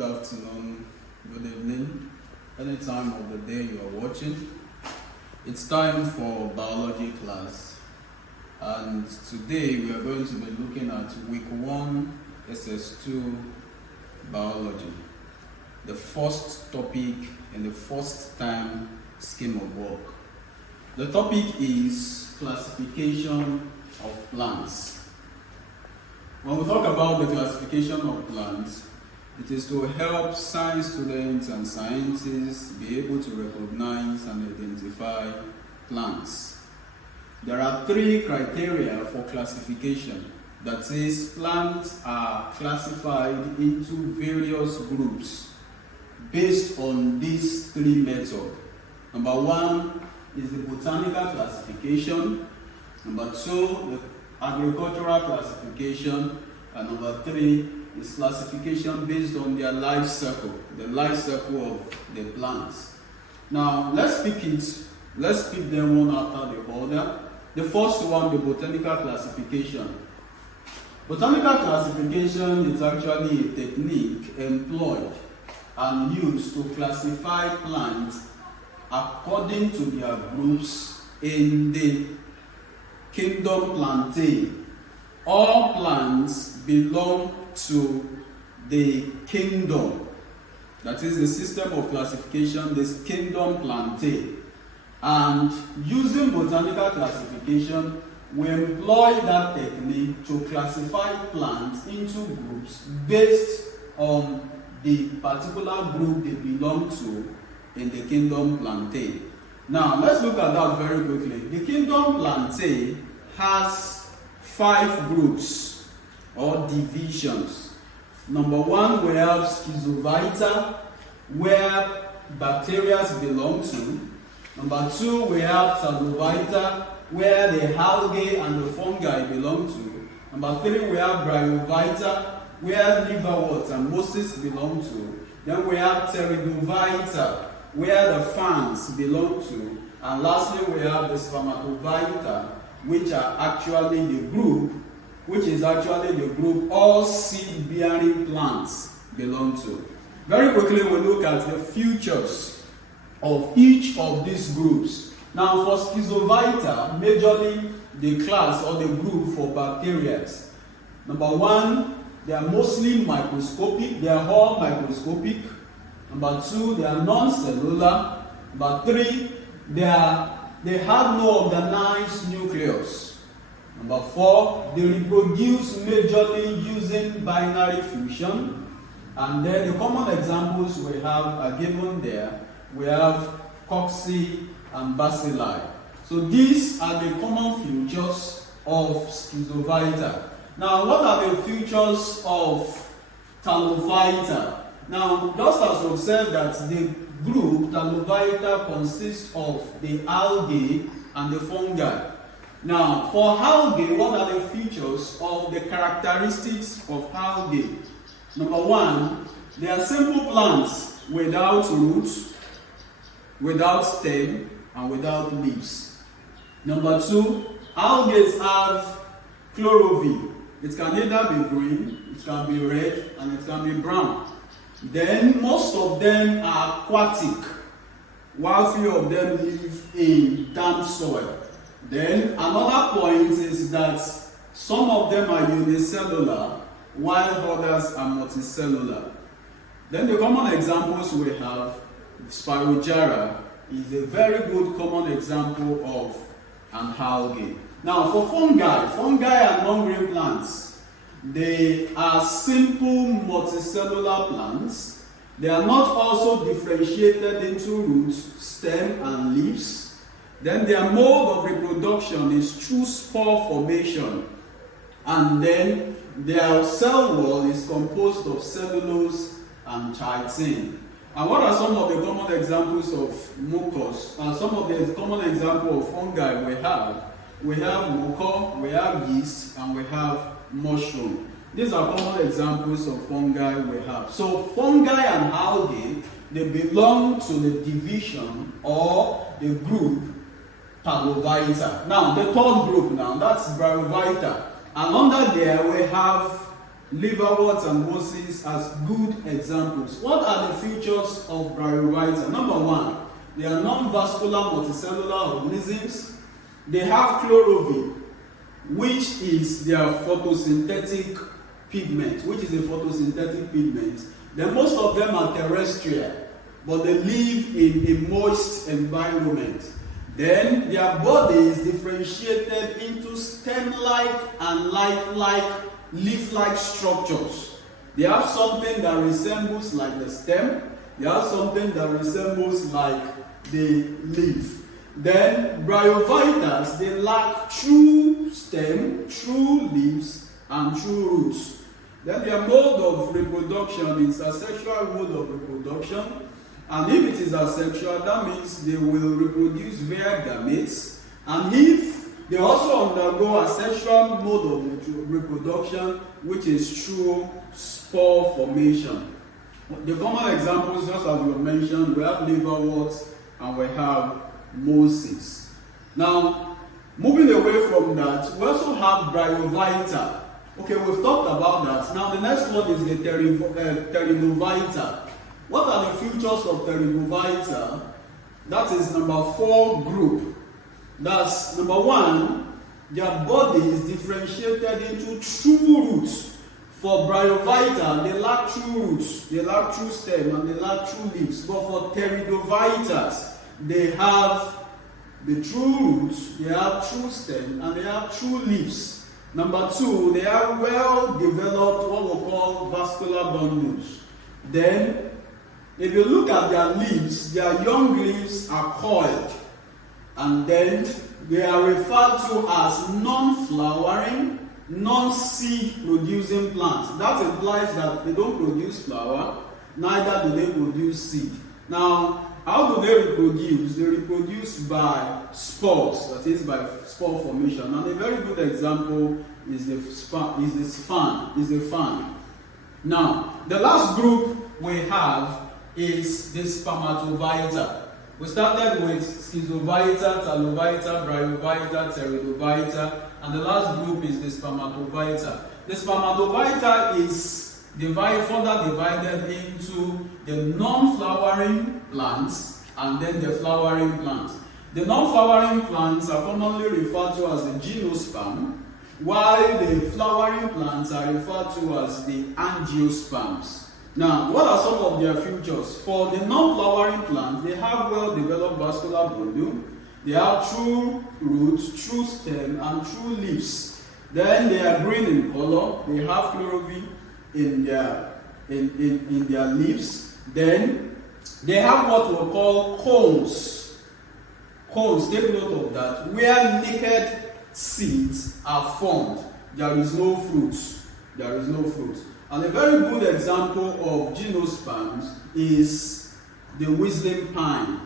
good afternoon, good evening, any time of the day you are watching. It's time for biology class, and today we are going to be looking at week 1 SS2 biology, the first topic in the first time scheme of work. The topic is classification of plants. When we talk about the classification of plants, it is to help science students and scientists be able to recognize and identify plants. There are 3 criteria for classification. That is, plants are classified into various groups based on these 3 methods. Number 1 is the botanical classification. Number 2, the agricultural classification. And number 3 is classification based on their life cycle, the life cycle of the plants. Now, let's pick them one after the other. The first one, the botanical classification. Botanical classification is actually a technique employed and used to classify plants according to their groups in the kingdom Plantae. All plants belong to the kingdom. That is the system of classification, this kingdom Plantae. And using botanical classification, we employ that technique to classify plants into groups based on the particular group they belong to in the kingdom Plantae. Now, let's look at that very quickly. The kingdom Plantae has 5 groups or divisions. Number 1, we have Schizovita, where bacteria belong to. Number 2, we have Talovita, where the algae and the fungi belong to. Number 3, we have Bryovita, where liverworts and mosses belong to. Then we have Pteridovita, where the ferns belong to. And lastly, we have the Spermatovita, which are actually the group, all seed-bearing plants belong to. Very quickly, we look at the features of each of these groups. Now, for Schizovita, majorly the class or the group for bacteria. Number 1, they are mostly microscopic. They are all microscopic. Number 2, they are non-cellular. Number 3, they have no organized nucleus. Number 4, they reproduce majorly using binary fusion. And then the common examples we have are given there. We have cocci and bacilli. So these are the common features of Schizovita. Now, what are the features of Talovita? Now, just as we've said that the group Talovita consists of the algae and the fungi. Now, for algae, what are the features of the characteristics of algae? Number 1, they are simple plants without roots, without stem, and without leaves. Number 2, algae have chlorophyll. It can either be green, it can be red, and it can be brown. Then most of them are aquatic, while few of them live in damp soil. Then another point is that some of them are unicellular, while others are multicellular. Then the common examples we have, Spirogyra is a very good common example of an algae. Now, for fungi are non-green plants. They are simple multicellular plants. They are not also differentiated into roots, stem, and leaves. Then their mode of reproduction is through spore formation. And then their cell wall is composed of cellulose and chitin. And what are some of the common examples of mucus? And some of the common examples of fungi we have? We have mucor, we have yeast, and we have mushroom. These are common examples of fungi we have. So fungi and algae, they belong to the division or the group Talovita. Now, the third group now, that's Bryovita. And under there we have liverworts and mosses as good examples. What are the features of Bryovita? Number one, they are non-vascular multicellular organisms. They have chlorophyll, which is their photosynthetic pigment, Then most of them are terrestrial, but they live in a moist environment. Then their body is differentiated into stem-like and leaf-like structures. They have something that resembles like the stem. They have something that resembles like the leaf. Then Bryovitas, they lack true stem, true leaves, and true roots. Then their mode of reproduction is asexual mode of reproduction. And if it is asexual, that means they will reproduce via gametes. And if they also undergo asexual mode of reproduction, which is through spore formation. The common examples, just as we mentioned, we have liverworts and we have mosses. Now, moving away from that, we also have Bryovita. Okay, we've talked about that. Now, the next one is the Pteridovita. What are the features of Pteridovita? That is number 4 group. That's number 1, their body is differentiated into true roots. For Bryovita, they lack true roots, they lack true stem, and they lack true leaves. But for Pteridovitas, they have the true roots, they have true stem, and they have true leaves. Number 2, they have well-developed what we call vascular bundles. Then, if you look at their leaves, their young leaves are coiled. And then, they are referred to as non-flowering, non-seed producing plants. That implies that they don't produce flower, neither do they produce seed. Now, how do they reproduce? They reproduce by spores, that is by spore formation. And a very good example is the fan. Now, the last group we have is the Spermatovita. We started with Schizovita, Talovita, Bryovita, Pteridovita, and the last group is the Spermatovita. The Spermatovita is further divided into the non-flowering plants and then the flowering plants. The non-flowering plants are commonly referred to as the gymnosperm, while the flowering plants are referred to as the angiosperms. Now, what are some of their features? For the non-flowering plants, they have well-developed vascular bundle, they have true roots, true stem, and true leaves. Then they are green in color, they have chlorophyll in their leaves. Then they have what we call cones. Cones, take note of that, where naked seeds are formed. There is no fruits. And a very good example of gymnosperms is the wisdom pine.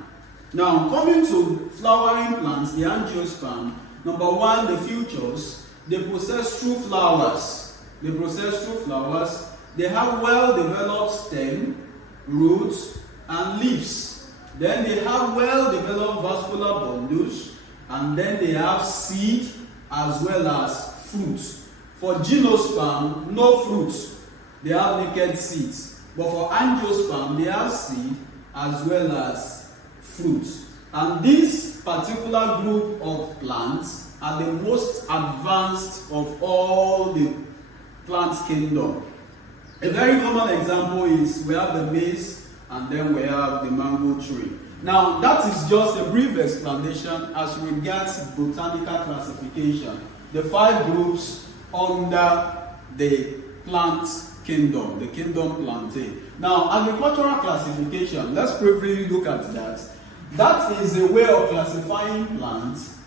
Now, coming to flowering plants, the angiosperm, number 1, the features, they possess true flowers. They have well-developed stem, roots, and leaves. Then they have well-developed vascular bundles, and then they have seed as well as fruits. For gymnosperm, no fruits. They have naked seeds. But for angiosperm, they have seed as well as fruits. And this particular group of plants are the most advanced of all the plant kingdom. A very common example is we have the maize and then we have the mango tree. Now, that is just a brief explanation as regards botanical classification. The 5 groups under the plant kingdom, the kingdom plantae. Now, agricultural classification, let's briefly look at that. That is a way of classifying plants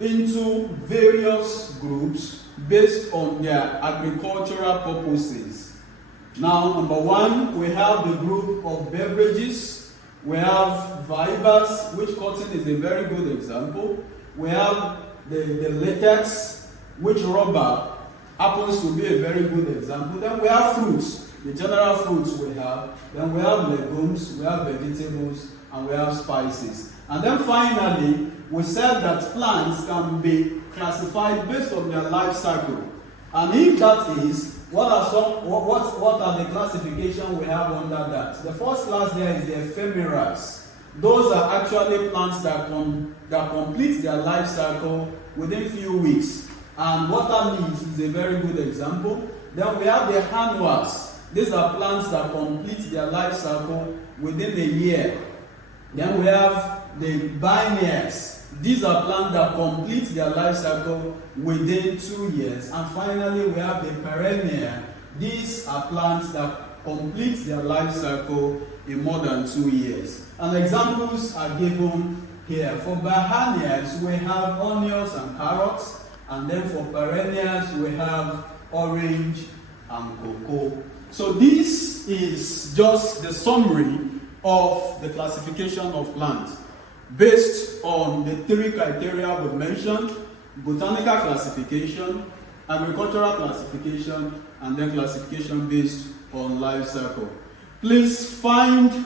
into various groups based on their agricultural purposes. Now, number 1, we have the group of beverages. We have fibers, which cotton is a very good example. We have the latex, which rubber happens to be a very good example. Then we have fruits, the general fruits we have. Then we have legumes, we have vegetables, and we have spices. And then finally, we said that plants can be classified based on their life cycle. And if that is, What are the classification we have under that? The first class there is the ephemerals. Those are actually plants that complete their life cycle within few weeks. And water leaves is a very good example. Then we have the annuals. These are plants that complete their life cycle within a year. Then we have the biennials. These are plants that complete their life cycle within 2 years. And finally, we have the perennial. These are plants that complete their life cycle in more than 2 years. And examples are given here. For biennials, we have onions and carrots. And then for perennials, we have orange and cocoa. So this is just the summary of the classification of plants based on the 3 criteria we mentioned: botanical classification, agricultural classification, and then classification based on life cycle. Please find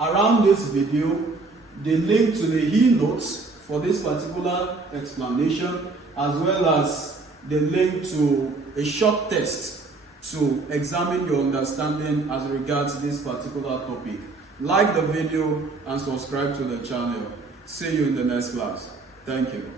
around this video the link to the e-notes for this particular explanation, as well as the link to a short test to examine your understanding as regards this particular topic. Like the video and subscribe to the channel. See you in the next class. Thank you.